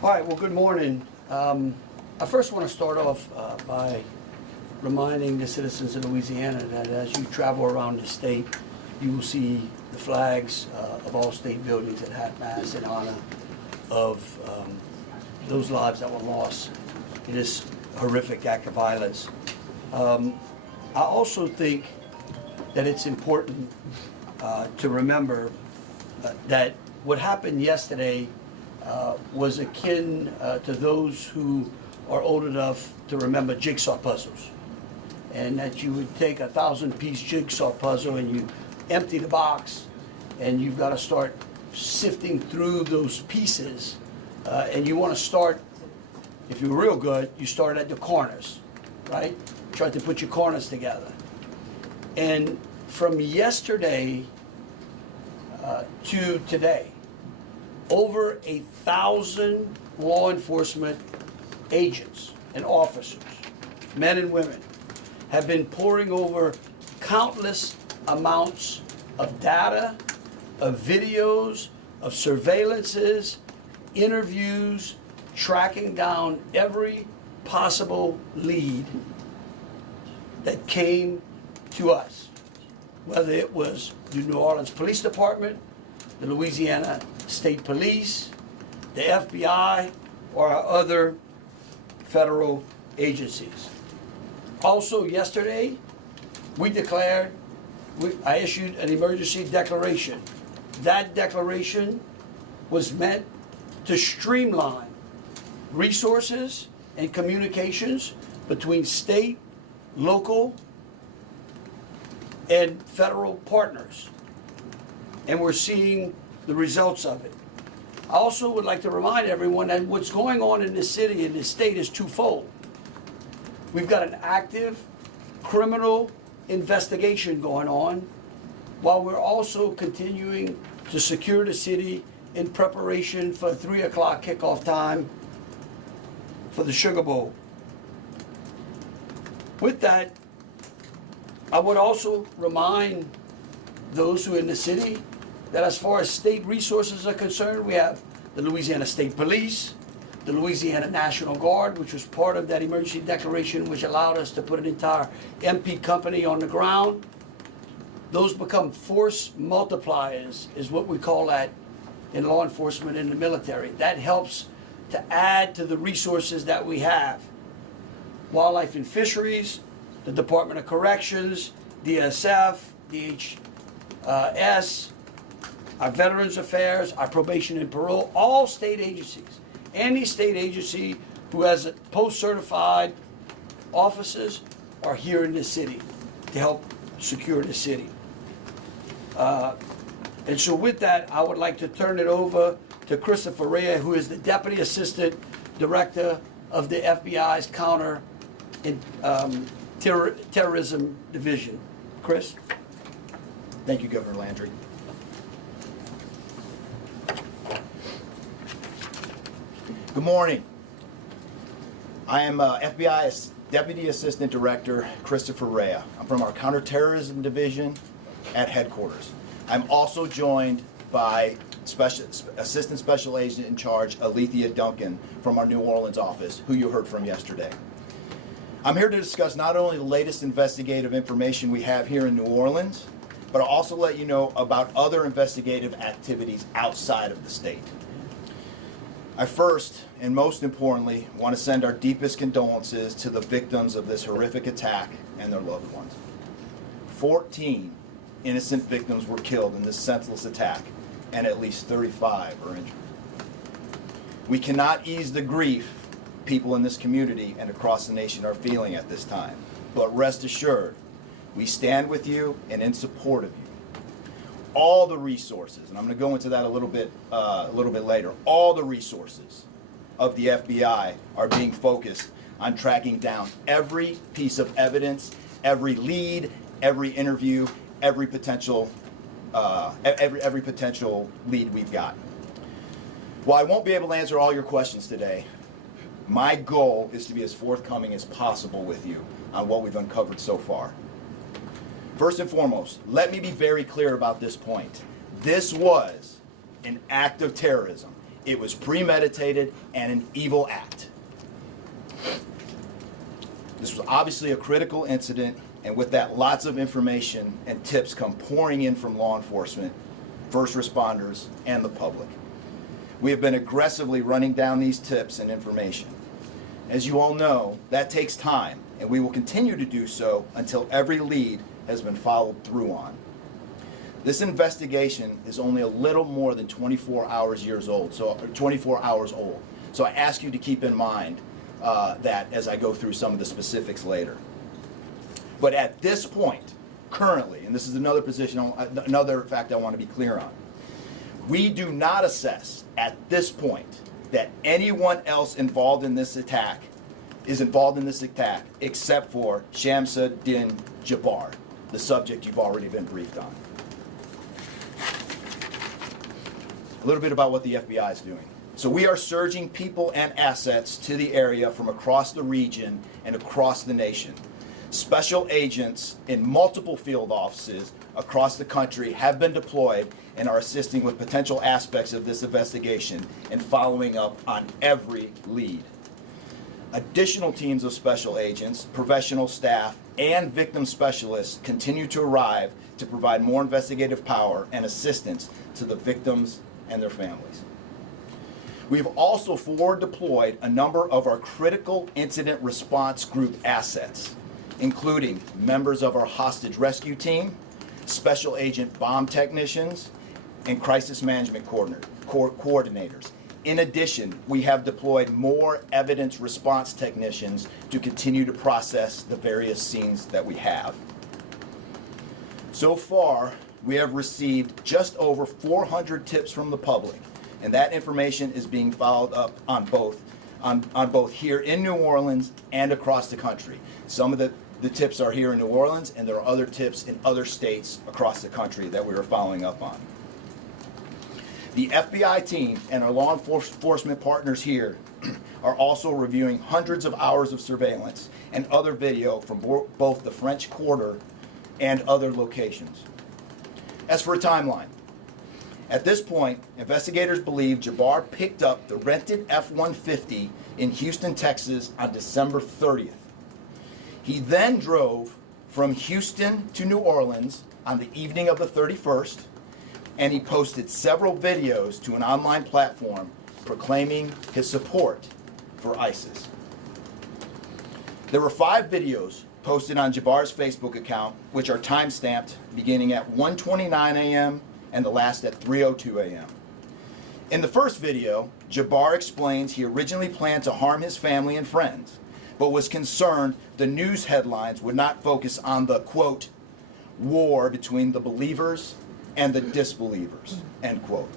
All right, well, good morning. I first want to start off by reminding the citizens of Louisiana that as you travel around the state, you will see the flags of all state buildings at half mast in honor of those lives that were lost in this horrific act of violence. I also think that it's important to remember that what happened yesterday was akin to those who are old enough to remember jigsaw puzzles. And that you would take a 1,000-piece jigsaw puzzle and you empty the box and you've got to start sifting through those pieces. And you want to start, if you're real good, you start at the corners, right? Try to put your corners together. And from yesterday to today, over 1,000 law enforcement agents and officers, men and women, have been poring over countless amounts of data, of videos, of surveillances, interviews, tracking down every possible lead that came to us, whether it was the New Orleans Police Department, the Louisiana State Police, the FBI, or our other federal agencies. Also yesterday, I issued an emergency declaration. That declaration was meant to streamline resources and communications between state, local, and federal partners. And we're seeing the results of it. I also would like to remind everyone that what's going on in this city and this state is twofold. We've got an active criminal investigation going on, while we're also continuing to secure the city in preparation for 3 o'clock kickoff time for the Sugar Bowl. With that, I would also remind those who are in the city that as far as state resources are concerned, we have the Louisiana State Police, the Louisiana National Guard, which was part of that emergency declaration, which allowed us to put an entire MP company on the ground. Those become force multipliers, is what we call that in law enforcement and the military. That helps to add to the resources that we have. Wildlife and Fisheries, the Department of Corrections, DSF, DHS, our Veterans Affairs, our Probation and Parole, all state agencies. Any state agency who has post-certified officers are here in this city to help secure the city. And so with that, I would like to turn it over to Christopher Rea, who is the Deputy Assistant Director of the FBI's Counter Terrorism Division. Chris? Thank you, Governor Landry. Good morning. I am FBI Deputy Assistant Director Christopher Rea. I'm from our Counterterrorism Division at headquarters. I'm also joined by Assistant Special Agent in Charge Alethea Duncan from our New Orleans office, who you heard from yesterday. I'm here to discuss not only the latest investigative information we have here in New Orleans, but I'll also let you know about other investigative activities outside of the state. I first, and most importantly, want to send our deepest condolences to the victims of this horrific attack and their loved ones. 14 innocent victims were killed in this senseless attack, and at least 35 are injured. We cannot ease the grief people in this community and across the nation are feeling at this time, but rest assured, we stand with you and in support of you. All the resources, and I'm going to go into that a little bit later, all the resources of the FBI are being focused on tracking down every piece of evidence, every lead, every interview, every potential lead we've got. While I won't be able to answer all your questions today, my goal is to be as forthcoming as possible with you on what we've uncovered so far. First and foremost, let me be very clear about this point. This was an act of terrorism. It was premeditated and an evil act. This was obviously a critical incident, and with that, lots of information and tips come pouring in from law enforcement, first responders, and the public. We have been aggressively running down these tips and information. As you all know, that takes time, and we will continue to do so until every lead has been followed through on. This investigation is only a little more than 24 hours old. So I ask you to keep in mind that as I go through some of the specifics later. But at this point, currently, and this is another fact I want to be clear on, we do not assess at this point that anyone else involved in this attack except for Shamsud-Din Jabbar, the subject you've already been briefed on. A little bit about what the FBI is doing. So we are surging people and assets to the area from across the region and across the nation. Special agents in multiple field offices across the country have been deployed and are assisting with potential aspects of this investigation and following up on every lead. Additional teams of special agents, professional staff, and victim specialists continue to arrive to provide more investigative power and assistance to the victims and their families. We've also forward deployed a number of our critical incident response group assets, including members of our hostage rescue team, special agent bomb technicians, and crisis management coordinators. In addition, we have deployed more evidence response technicians to continue to process the various scenes that we have. So far, we have received just over 400 tips from the public, and that information is being followed up on both here in New Orleans and across the country. Some of the tips are here in New Orleans, and there are other tips in other states across the country that we are following up on. The FBI team and our law enforcement partners here are also reviewing hundreds of hours of surveillance and other video from both the French Quarter and other locations. As for a timeline, at this point, investigators believe Jabbar picked up the rented F-150 in Houston, Texas on December 30th. He then drove from Houston to New Orleans on the evening of the 31st, and he posted several videos to an online platform proclaiming his support for ISIS. There were 5 videos posted on Jabbar's Facebook account, which are time-stamped beginning at 1:29 a.m. and the last at 3:02 a.m. In the first video, Jabbar explains he originally planned to harm his family and friends, but was concerned the news headlines would not focus on the, quote, war between the believers and the disbelievers, end quote.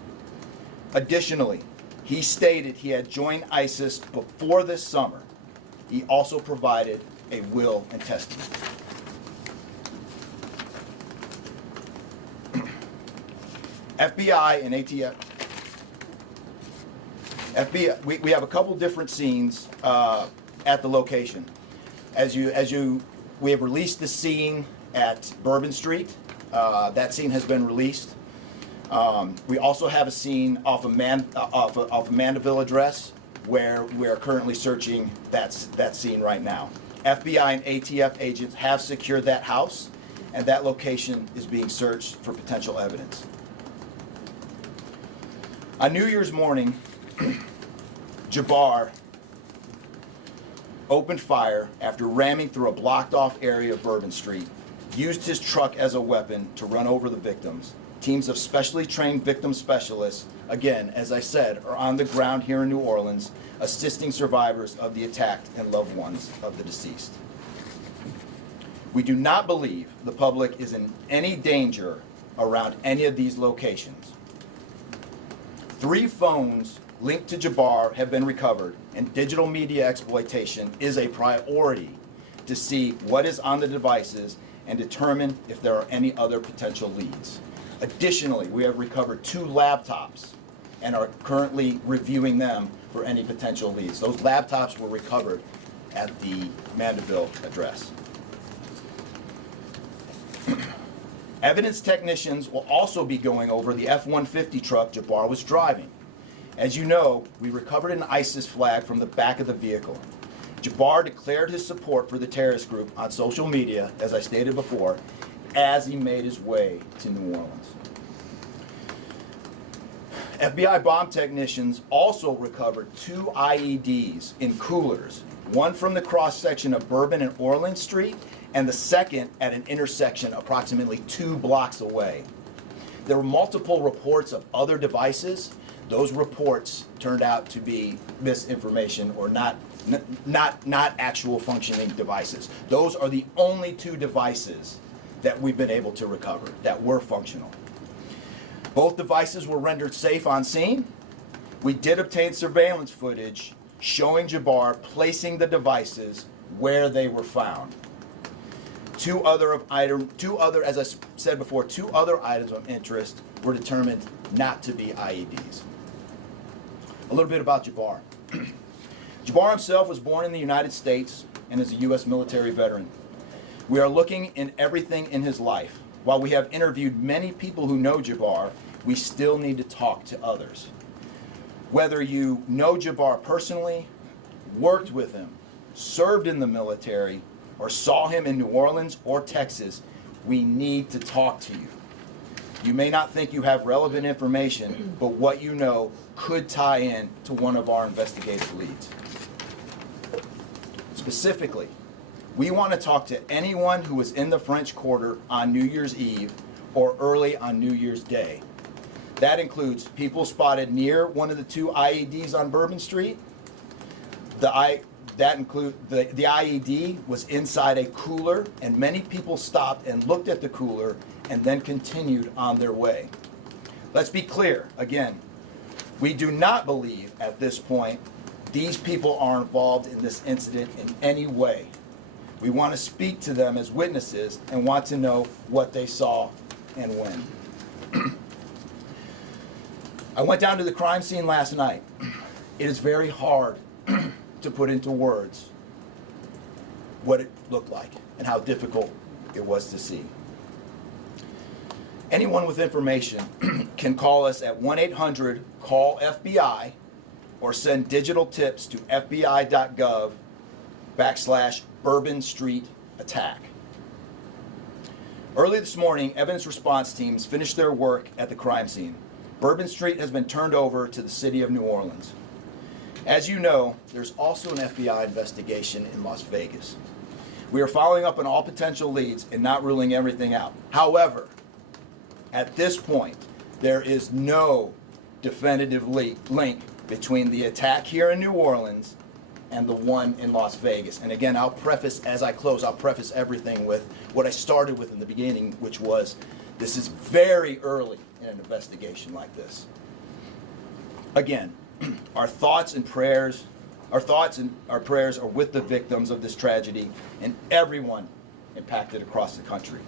Additionally, he stated he had joined ISIS before this summer. He also provided a will and testament. FBI and ATF. FBI, we have a couple different scenes at the location. We have released the scene at Bourbon Street. That scene has been released. We also have a scene off of Mandeville address where we are currently searching that scene right now. FBI and ATF agents have secured that house, and that location is being searched for potential evidence. On New Year's morning, Jabbar opened fire after ramming through a blocked-off area of Bourbon Street, used his truck as a weapon to run over the victims. Teams of specially trained victim specialists, again, as I said, are on the ground here in New Orleans, assisting survivors of the attack and loved ones of the deceased. We do not believe the public is in any danger around any of these locations. 3 phones linked to Jabbar have been recovered, and digital media exploitation is a priority to see what is on the devices and determine if there are any other potential leads. Additionally, we have recovered 2 laptops and are currently reviewing them for any potential leads. Those laptops were recovered at the Mandeville address. Evidence technicians will also be going over the F-150 truck Jabbar was driving, As you know, we recovered an ISIS flag from the back of the vehicle. Jabbar declared his support for the terrorist group on social media, as I stated before, as he made his way to New Orleans. FBI bomb technicians also recovered 2 IEDs in coolers, one from the cross-section of Bourbon and Orleans Street, and the second at an intersection approximately 2 blocks away. There were multiple reports of other devices. Those reports turned out to be misinformation or not actual functioning devices. Those are the only 2 devices that we've been able to recover that were functional. Both devices were rendered safe on scene. We did obtain surveillance footage showing Jabbar placing the devices where they were found. Two other, as I said before, 2 other items of interest were determined not to be IEDs. A little bit about Jabbar. Jabbar himself was born in the United States and is a U.S. military veteran. We are looking in everything in his life. While we have interviewed many people who know Jabbar, we still need to talk to others. Whether you know Jabbar personally, worked with him, served in the military, or saw him in New Orleans or Texas, we need to talk to you. You may not think you have relevant information, but what you know could tie in to one of our investigative leads. Specifically, we want to talk to anyone who was in the French Quarter on New Year's Eve or early on New Year's Day. That includes people spotted near one of the 2 IEDs on Bourbon Street. The IED was inside a cooler, and many people stopped and looked at the cooler and then continued on their way. Let's be clear, again, we do not believe at this point these people are involved in this incident in any way. We want to speak to them as witnesses and want to know what they saw and when. I went down to the crime scene last night. It is very hard to put into words what it looked like and how difficult it was to see. Anyone with information can call us at 1-800-CALL-FBI or send digital tips to fbi.gov/Bourbon Street attack. Early this morning, evidence response teams finished their work at the crime scene. Bourbon Street has been turned over to the city of New Orleans. As you know, there's also an FBI investigation in Las Vegas. We are following up on all potential leads and not ruling everything out. However, at this point, there is no definitive link between the attack here in New Orleans and the one in Las Vegas. And again, I'll preface everything with what I started with in the beginning, which was this is very early in an investigation like this. Again, our thoughts and prayers are with the victims of this tragedy and everyone impacted across the country.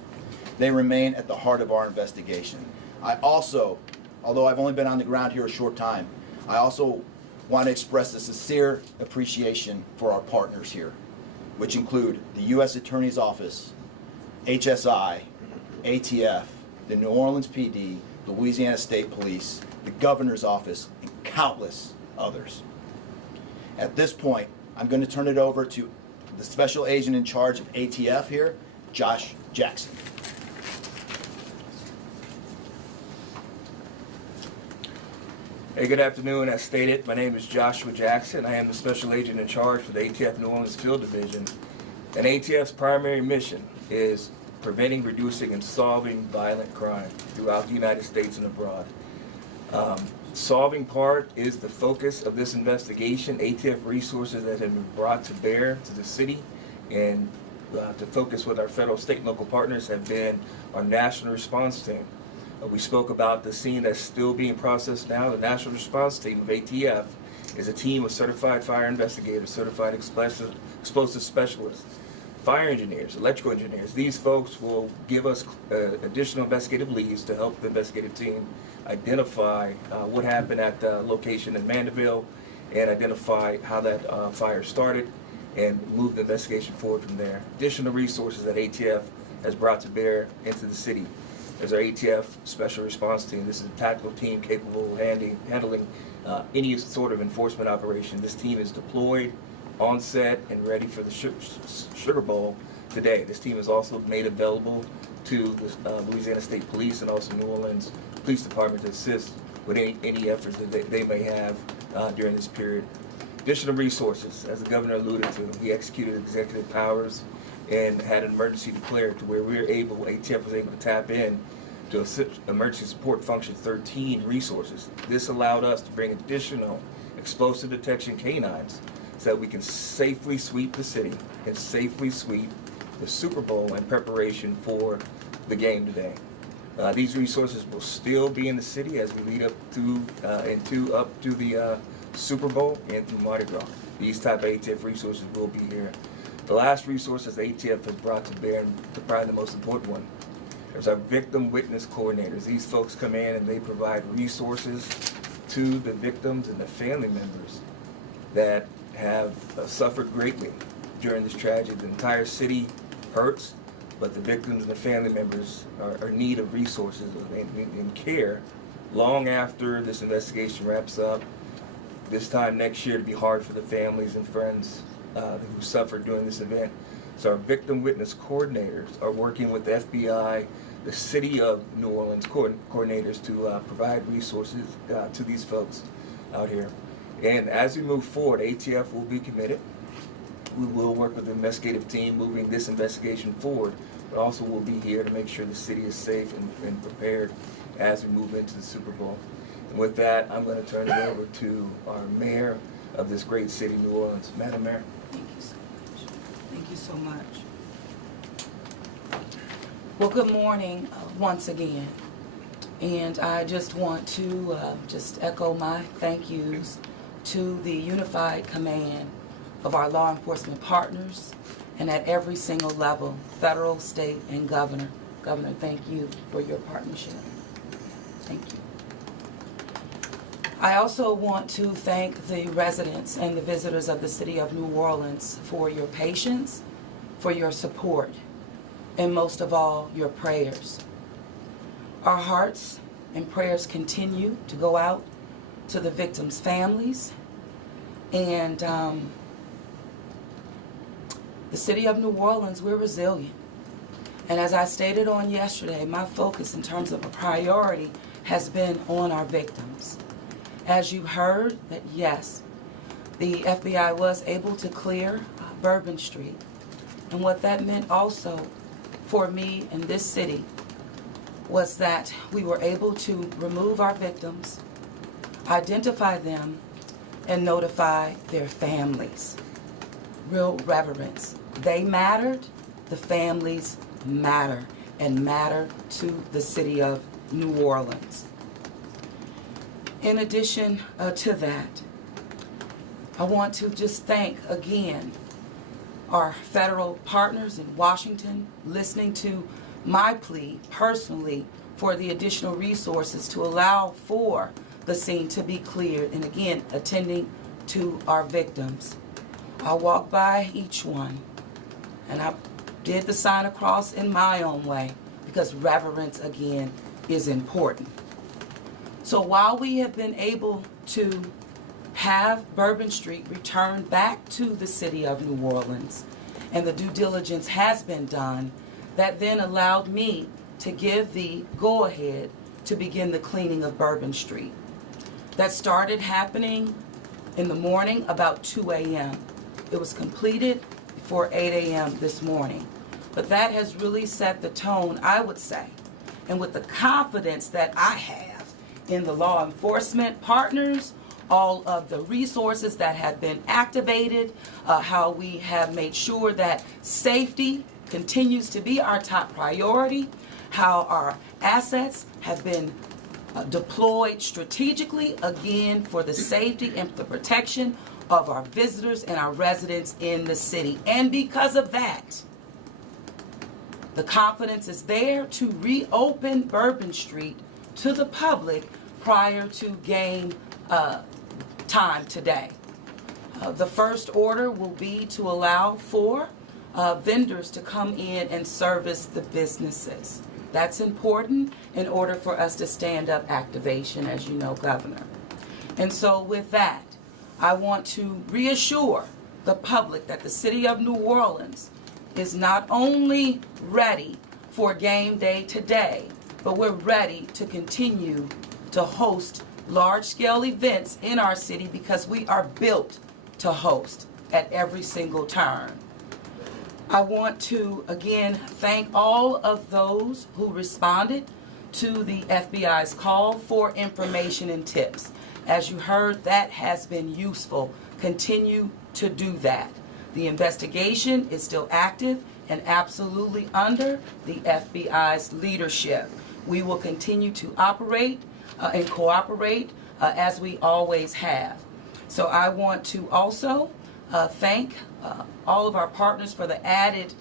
They remain at the heart of our investigation. I also, although I've only been on the ground here a short time, I also want to express a sincere appreciation for our partners here, which include the U.S. Attorney's Office, HSI, ATF, the New Orleans PD, the Louisiana State Police, the Governor's Office, and countless others. At this point, I'm going to turn it over to the Special Agent in charge of ATF here, Josh Jackson. Hey, good afternoon. As stated, my name is Joshua Jackson. I am the Special Agent in charge for the ATF New Orleans Field Division. And ATF's primary mission is preventing, reducing, and solving violent crime throughout the United States and abroad. Solving part is the focus of this investigation. ATF resources that have been brought to bear to the city and to focus with our federal, state, and local partners have been our national response team. We spoke about the scene that's still being processed now. The national response team of ATF is a team of certified fire investigators, certified explosive specialists, fire engineers, electrical engineers. These folks will give us additional investigative leads to help the investigative team identify what happened at the location in Mandeville and identify how that fire started and move the investigation forward from there. Additional resources that ATF has brought to bear into the city. There's our ATF Special Response Team. This is a tactical team capable of handling any sort of enforcement operation. This team is deployed, on set, and ready for the Sugar Bowl today. This team is also made available to the Louisiana State Police and also New Orleans Police Department to assist with any efforts that they may have during this period. Additional resources, as the governor alluded to, he executed executive powers and had an emergency declared to where ATF was able to tap in to Emergency Support Function 13 resources. This allowed us to bring additional explosive detection canines so that we can safely sweep the city and safely sweep the Super Bowl in preparation for the game today. These resources will still be in the city as we lead up to the Super Bowl and through Mardi Gras. These type of ATF resources will be here. The last resources the ATF has brought to bear, and probably the most important one, is our victim witness coordinators. These folks come in and they provide resources to the victims and the family members that have suffered greatly during this tragedy. The entire city hurts, but the victims and the family members are in need of resources and care long after this investigation wraps up. This time next year, to be hard for the families and friends who suffered during this event. So our victim witness coordinators are working with the FBI, the City of New Orleans coordinators to provide resources to these folks out here. And as we move forward, ATF will be committed. We will work with the investigative team moving this investigation forward, but also we'll be here to make sure the city is safe and prepared as we move into the Super Bowl. And with that, I'm going to turn it over to our mayor of this great city, New Orleans. Madam Mayor. Thank you so much. Thank you so much. Well, good morning once again. And I just want to just echo my thank yous to the unified command of our law enforcement partners and at every single level, federal, state, and governor. Governor, thank you for your partnership. Thank you. I also want to thank the residents and the visitors of the city of New Orleans for your patience, for your support, and most of all, your prayers. Our hearts and prayers continue to go out to the victims' families, and the city of New Orleans, we're resilient. And as I stated on yesterday, my focus in terms of a priority has been on our victims. As you heard, that yes, the FBI was able to clear Bourbon Street. And what that meant also for me in this city was that we were able to remove our victims, identify them, and notify their families. Real reverence. They mattered, the families matter, and matter to the city of New Orleans. In addition to that, I want to just thank again our federal partners in Washington, listening to my plea personally for the additional resources to allow for the scene to be cleared, and again, attending to our victims. I walked by each one, and I did the sign of cross in my own way, because reverence, again, is important. So while we have been able to have Bourbon Street returned back to the city of New Orleans, and the due diligence has been done, that then allowed me to give the go-ahead to begin the cleaning of Bourbon Street. That started happening in the morning about 2 a.m. It was completed before 8 a.m. this morning. But that has really set the tone, I would say, and with the confidence that I have in the law enforcement partners, all of the resources that have been activated, how we have made sure that safety continues to be our top priority, how our assets have been deployed strategically, again, for the safety and the protection of our visitors and our residents in the city. And because of that, the confidence is there to reopen Bourbon Street to the public prior to game time today. The first order will be to allow for vendors to come in and service the businesses. That's important in order for us to stand up activation, as you know, Governor. And so with that, I want to reassure the public that the city of New Orleans is not only ready for game day today, but we're ready to continue to host large-scale events in our city because we are built to host at every single turn. I want to again thank all of those who responded to the FBI's call for information and tips. As you heard, that has been useful. Continue to do that. The investigation is still active and absolutely under the FBI's leadership. We will continue to operate and cooperate as we always have. So I want to also thank all of our partners for the added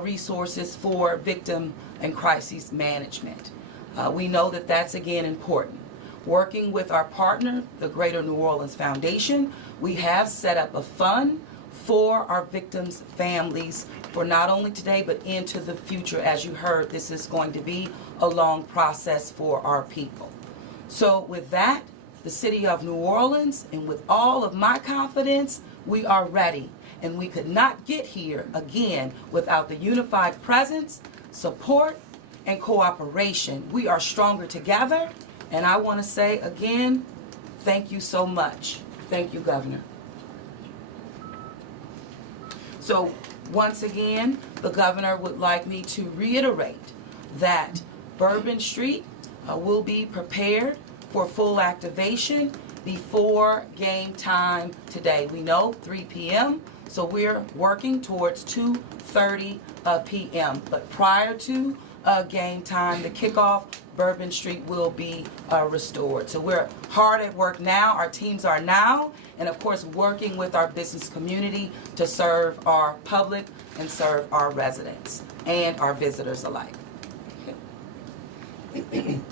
resources for victim and crisis management. We know that that's again important. Working with our partner, the Greater New Orleans Foundation, we have set up a fund for our victims' families for not only today but into the future. As you heard, this is going to be a long process for our people. So with that, the city of New Orleans, and with all of my confidence, we are ready. And we could not get here again without the unified presence, support, and cooperation. We are stronger together. And I want to say again, thank you so much. Thank you, Governor. So once again, the governor would like me to reiterate that Bourbon Street will be prepared for full activation before game time today. We know 3 p.m., so we're working towards 2:30 p.m. But prior to game time, the kickoff, Bourbon Street will be restored. So we're hard at work now. Our teams are now, and of course, working with our business community to serve our public and serve our residents and our visitors alike. In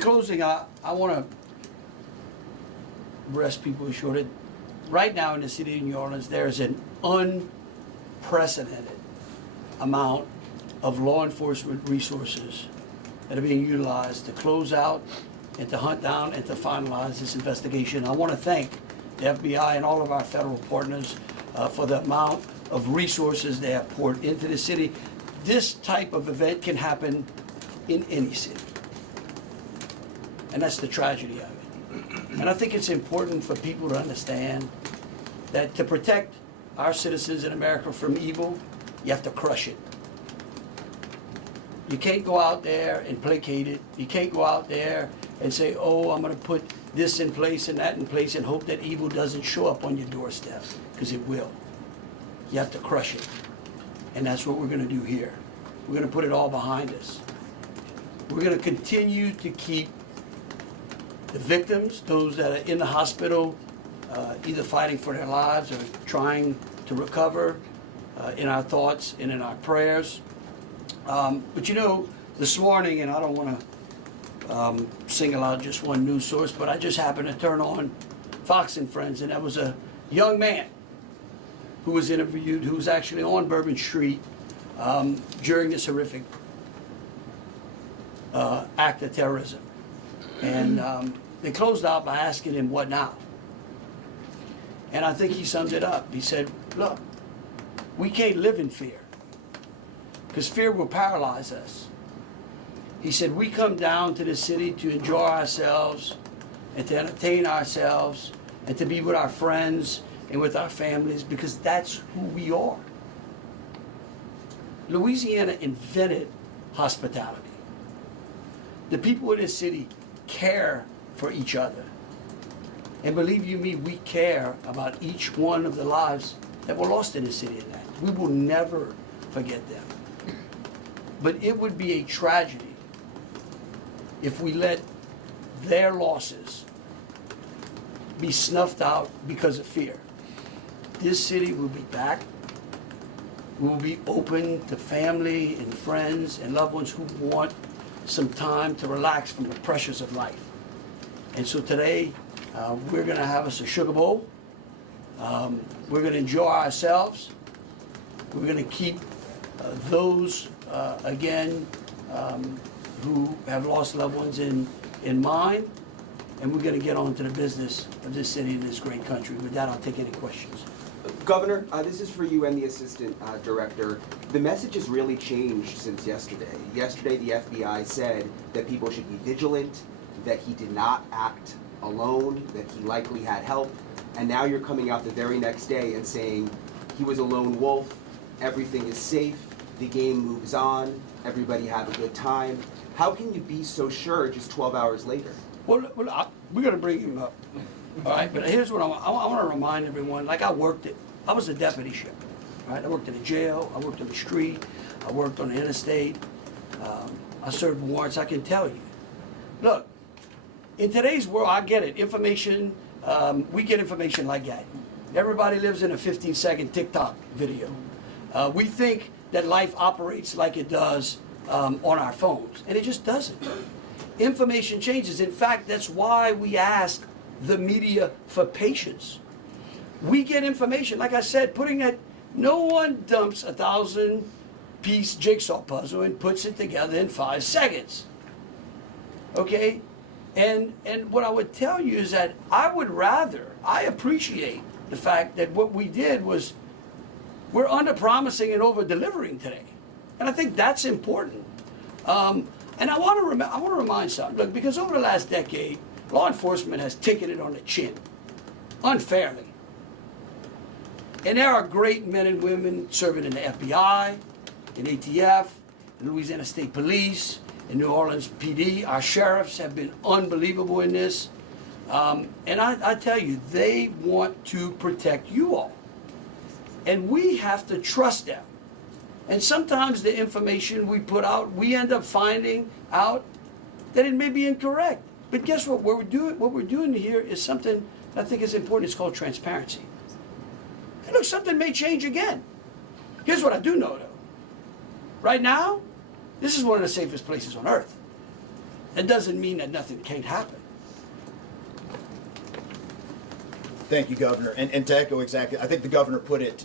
closing, I want to rest people assured that right now in the city of New Orleans, there's an unprecedented amount of law enforcement resources that are being utilized to close out and to hunt down and to finalize this investigation. I want to thank the FBI and all of our federal partners for the amount of resources they have poured into the city. This type of event can happen in any city. And that's the tragedy of it. And I think it's important for people to understand that to protect our citizens in America from evil, you have to crush it. You can't go out there and placate it. You can't go out there and say, oh, I'm going to put this in place and that in place and hope that evil doesn't show up on your doorstep, because it will. You have to crush it. And that's what we're going to do here. We're going to put it all behind us. We're going to continue to keep the victims, those that are in the hospital, either fighting for their lives or trying to recover, in our thoughts and in our prayers. But you know, this morning, and I don't want to single out just one news source, but I just happened to turn on Fox and Friends, and there was a young man who was interviewed, who was actually on Bourbon Street during this horrific act of terrorism. And they closed out by asking him, what now? And I think he summed it up. He said, look, we can't live in fear, because fear will paralyze us. He said, we come down to the city to enjoy ourselves and to entertain ourselves and to be with our friends and with our families, because that's who we are. Louisiana invented hospitality. The people in this city care for each other. And believe you me, we care about each one of the lives that were lost in this city in that. We will never forget them. But it would be a tragedy if we let their losses be snuffed out because of fear. This city will be back. We will be open to family and friends and loved ones who want some time to relax from the pressures of life. And so today, we're going to have us a sugar bowl. We're going to enjoy ourselves. We're going to keep those, again, who have lost loved ones in mind. and we're going to get on to the business of this city and this great country. With that, I'll take any questions. Governor, this is for you and the Assistant Director. The message has really changed since yesterday. Yesterday, the FBI said that people should be vigilant, that he did not act alone, that he likely had help, and now you're coming out the very next day and saying he was a lone wolf, everything is safe, the game moves on, everybody have a good time. How can you be so sure just 12 hours later? Well, we're going to bring him up. All right, but here's what I want to remind everyone. Like I was a deputy sheriff, right? I worked in a jail, I worked on the street, I worked on the interstate, I served warrants. I can tell you. Look, in today's world, I get it. Information, we get information like that. Everybody lives in a 15-second TikTok video. We think that life operates like it does on our phones, and it just doesn't. Information changes. In fact, that's why we ask the media for patience. We get information, like I said, no one dumps a 1,000-piece jigsaw puzzle and puts it together in 5 seconds. Okay? And what I would tell you is that I appreciate the fact that what we did was we're under-promising and over-delivering today. And I think that's important. And I want to remind something. Look, because over the last decade, law enforcement has taken it on the chin, unfairly. And there are great men and women serving in the FBI, in ATF, in Louisiana State Police, in New Orleans PD. Our sheriffs have been unbelievable in this. And I tell you, they want to protect you all. And we have to trust them. And sometimes the information we put out, we end up finding out that it may be incorrect. But guess what? What we're doing here is something that I think is important. It's called transparency. And look, something may change again. Here's what I do know, though. Right now, this is one of the safest places on earth. That doesn't mean that nothing can't happen. Thank you, Governor. And to echo exactly, I think the Governor put it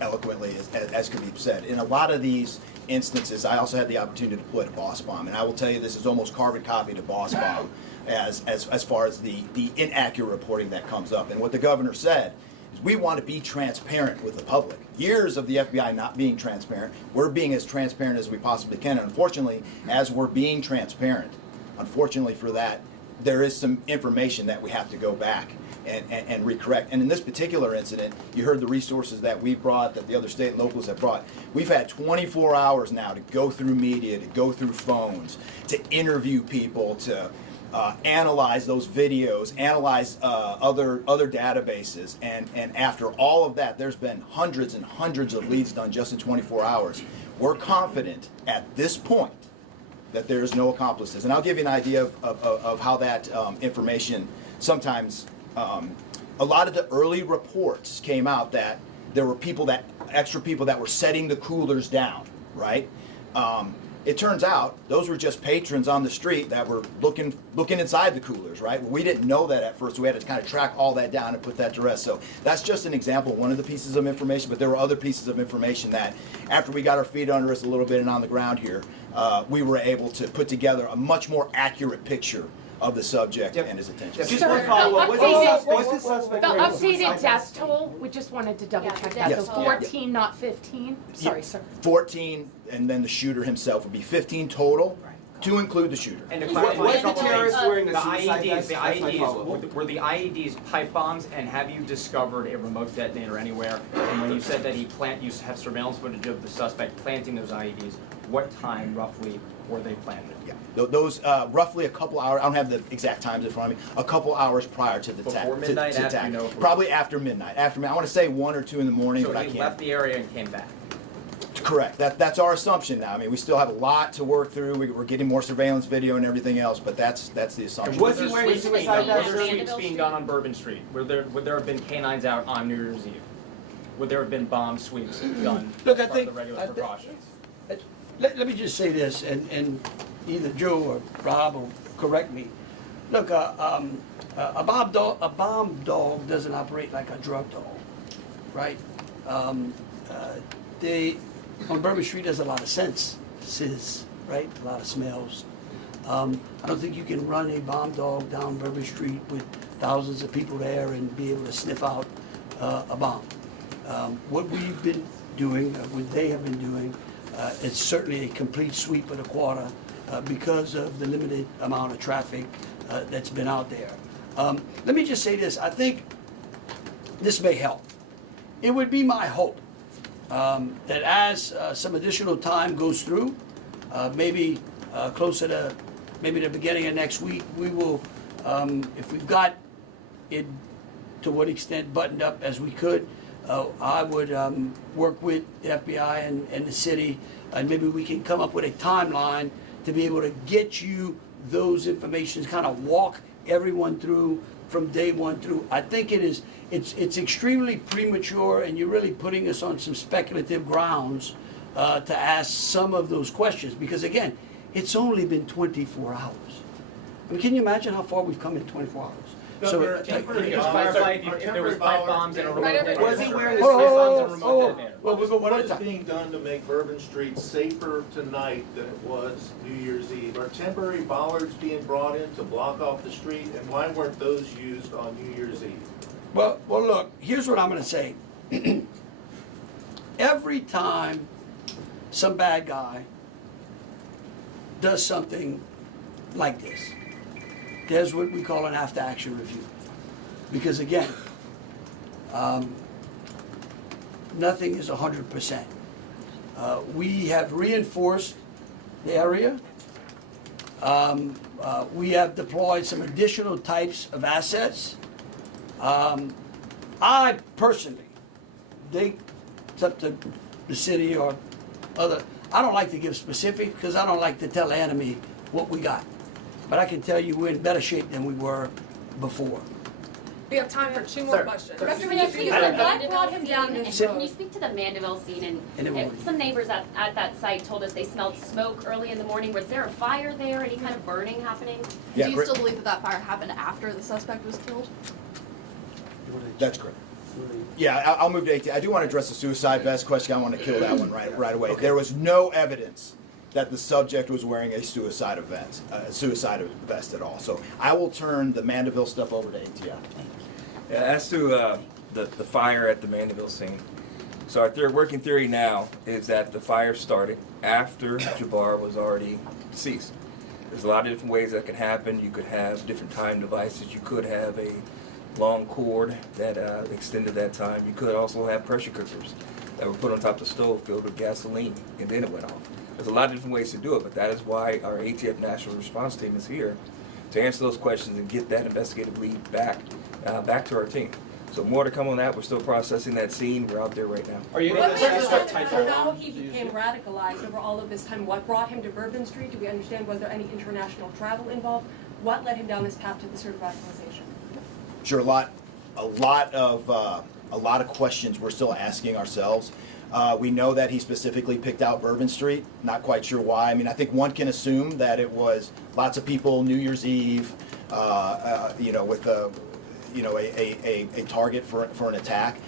eloquently, as could be said. In a lot of these instances, I also had the opportunity to deploy to Boss Bomb, and I will tell you this is almost carbon copy to Boss Bomb as far as the inaccurate reporting that comes up. And what the Governor said is we want to be transparent with the public. Years of the FBI not being transparent, we're being as transparent as we possibly can. And unfortunately, as we're being transparent, unfortunately for that, there is some information that we have to go back and recorrect. And in this particular incident, you heard the resources that we brought, that the other state and locals have brought. We've had 24 hours now to go through media, to go through phones, to interview people, to analyze those videos, analyze other databases. And after all of that, there's been hundreds and hundreds of leads done just in 24 hours. We're confident at this point that there is no accomplices. And I'll give you an idea of how that information sometimes, a lot of the early reports came out that there were extra people that were setting the coolers down, right? It turns out those were just patrons on the street that were looking inside the coolers, right? We didn't know that at first, so we had to kind of track all that down and put that to rest. So that's just an example, one of the pieces of information, but there were other pieces of information that after we got our feet under us a little bit and on the ground here, we were able to put together a much more accurate picture of the subject and his attention. Just Sir, one follow-up. was the suspect The wearing a updated suicide death vest? toll, we just wanted to double check that, Yes. so 14, not 15? Sorry, sir. 14, and then the shooter himself would be 15 total, to include the shooter. And to Was clarify, the terrorist wearing a the suicide vest? the That's my follow-up. IEDs, were the IEDs pipe bombs, and have you discovered a remote detonator anywhere? And when you said that you have surveillance footage of the suspect planting those IEDs, what time roughly were they planted? Yeah, those roughly a couple hours. I don't have the exact times in front of me. A couple hours prior to the attack. Before midnight, to after, attack. you know, if it was- Probably after midnight. After midnight. I want to say 1 or 2 in the morning, So but I he can't. left the area and came back. Correct. That's our assumption now. I mean, we still have a lot to work through. We're getting more surveillance video and everything else, but that's the assumption. Was he Were there wearing a sweeps being suicide done- vest? were there sweeps being done on Bourbon Street? Would there have been canines out on New Year's Eve? Would there have been bomb sweeps done Look, I as part think- of the regular I think- precautions? Let me just say this, and either Joe or Rob will correct me. Look, a bomb dog doesn't operate like a drug dog, right? On Bourbon Street, there's a lot of senses, right? A lot of smells. I don't think you can run a bomb dog down Bourbon Street with thousands of people there and be able to sniff out a bomb. What we've been doing, what they have been doing, it's certainly a complete sweep of the quarter because of the limited amount of traffic that's been out there. Let me just say this, I think this may help. It would be my hope that as some additional time goes through, maybe closer to maybe the beginning of next week, we will, if we've got it to what extent buttoned up as we could, I would work with the FBI and the city, and maybe we can come up with a timeline to be able to get you those information, kind of walk everyone through from day one through. I think it's extremely premature, and you're really putting us on some speculative grounds to ask some of those questions, because again, it's only been 24 hours. I mean, can you imagine how far we've come in 24 hours? Governor, can you just clarify if there was pipe bombs and a remote detonator? Was he wearing the Pipe pipe bombs bombs and a remote detonator? Well, we'll go one What at a is time. being done to make Bourbon Street safer tonight than it was New Year's Eve? Are temporary bollards being brought in to block off the street, and why weren't those used on New Year's Eve? Well, look, here's what I'm going to say. Every time some bad guy does something like this, there's what we call an after-action review. Because again, nothing is 100%. We have reinforced the area. We have deployed some additional types of assets. I personally think it's up to the city or other. I don't like to give specifics because I don't like to tell the enemy what we got. But I can tell you we're in better shape than we were before. We have time for two more questions. Director, can you speak to the Mandeville scene? Sit. Can you speak to the Mandeville scene? And then And some neighbors at that site told us they smelled smoke early in the morning. Was there a fire there? Any kind of burning happening? Yeah, Do you great. still believe that that fire happened after the suspect was killed? That's correct. Yeah, I'll move to 18. I do want to address the suicide vest question. I want to kill that one right away. Okay. There was no evidence that the subject was wearing a suicide vest at all. So I will turn the Mandeville stuff over to ATF. Yeah, as to the fire at the Mandeville scene, so our working theory now is that the fire started after Jabbar was already deceased. There's a lot of different ways that can happen. You could have different time devices. You could have a long cord that extended that time. You could also have pressure cookers that were put on top of the stove filled with gasoline, and then it went off. There's a lot of different ways to do it, but that is why our ATF National Response Team is here to answer those questions and get that investigative lead back to our team. So more to come on that. We're still processing that scene. We're out there right now. Are you able to So how he became radicalized over all of this time, what brought him to Bourbon Street? Do we understand, was there any international travel involved? What led him down this path to this sort of radicalization? Sure, a lot of questions we're still asking ourselves. We know that he specifically picked out Bourbon Street. Not quite sure why. I mean, I think one can assume that it was lots of people New Year's Eve, with a target for an attack.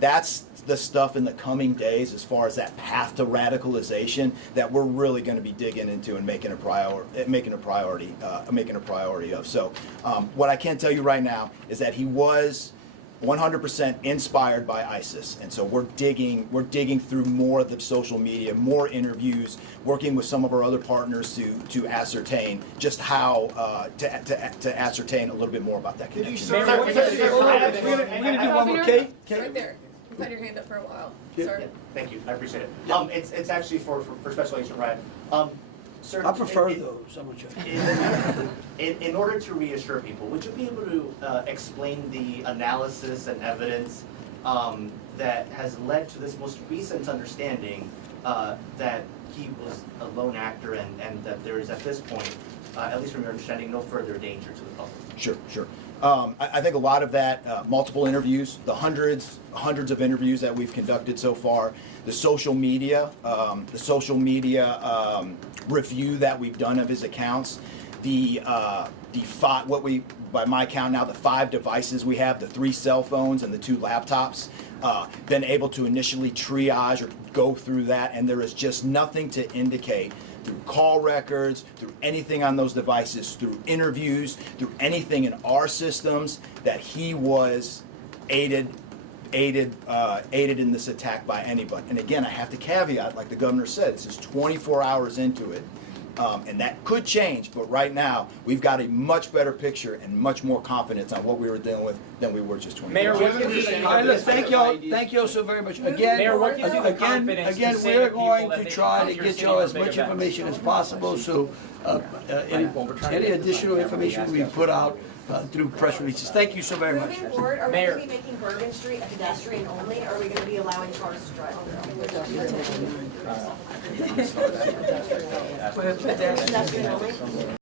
That's the stuff in the coming days as far as that path to radicalization that we're really going to be digging into and making a priority of. So what I can tell you right now is that he was 100% inspired by ISIS, and so we're digging through more of the social media, more interviews, working with some of our other partners to ascertain just how to ascertain a little bit more about that connection. We're going to do one more, Kate. Right there. You've had your hand up for a while. Yeah. Sorry. Thank you, I appreciate it. It's actually for Special Agent Ryan. Sir, I prefer those. I'm gonna check. in order to reassure people, would you be able to explain the analysis and evidence that has led to this most recent understanding that he was a lone actor and that there is at this point, at least from your understanding, no further danger to the public? Sure. I think a lot of that, multiple interviews, the hundreds of interviews that we've conducted so far, the social media review that we've done of his accounts, by my count now, the 5 devices we have, the 3 cell phones and the 2 laptops, been able to initially triage or go through that, and there is just nothing to indicate through call records, through anything on those devices, through interviews, through anything in our systems, that he was aided in this attack by anybody. And again, I have to caveat, like the governor said, this is 24 hours into it. And that could change, but right now, we've got a much better picture and much more confidence on what we were dealing with than we were just 24 Mayor, hours what ago. gives you the All right, look, confidence? thank you all so very much. Again, Mayor, what gives you the confidence to say to we're people going that to they try come to to your get city you all for as big much events? information as possible, so any additional information we put out through press releases. Thank you so very much. Moving forward, are we Mayor. going to be making Bourbon Street a pedestrian only, or are we going to be allowing cars to drive through? Pedestrian only?